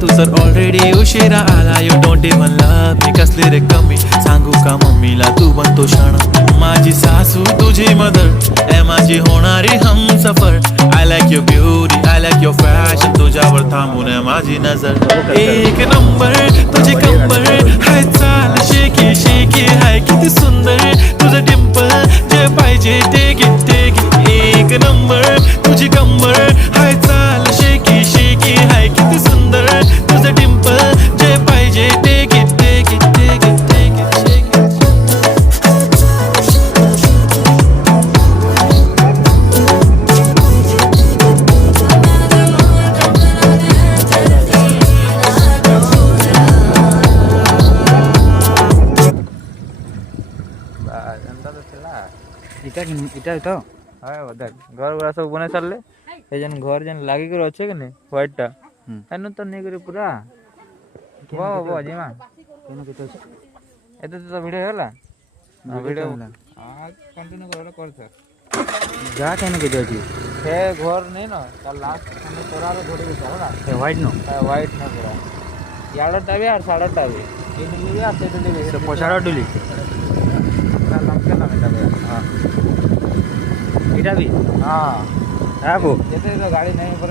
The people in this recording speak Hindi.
तू सर ऑलरेडी उशिरा आला. You don't even love me. कसली रे कमी सांगू का मम्मीला तू बनतो क्षण. माझी सासू तुझी मदर ए माझी होणारी Humsafar. I like your beauty I like your fashion. तुझ्यावर थांबून आहे माझी नजर. एक नंबर तुझी कंबर हाय चाल शेकी शेकी हाय किती सुंदर तुझं डिंपल. जे पाहिजे ते घे एक नंबर तुझी कंबर हाय चाल शेकी शेकी हाय किती सुंदर तुझं डिंपल. जे पाहिजे ते घे इटा तो हाँ बता घर गुड़ा सब बने सारे जन घर जन लागी कर अच्छे कि नहीं व्हाइट टा एनु तो नहीं करे पूरा वाह वाह जी मां केनो केतो एतो तो वीडियो होला वीडियो हां कंटिन्यू कर सर जा केनो केतो छी हे घर नहीं ना ता लास्ट हम तोरा रो थोड़ी उतार ना हे व्हाइट ना पूरा याडा टावे और साडा टावे ये डिली आ से डिली से पोछाड़ा डिली ना लंके ना बेटा हां इटा भी हाँ आपको जैसे तो गाड़ी नहीं पर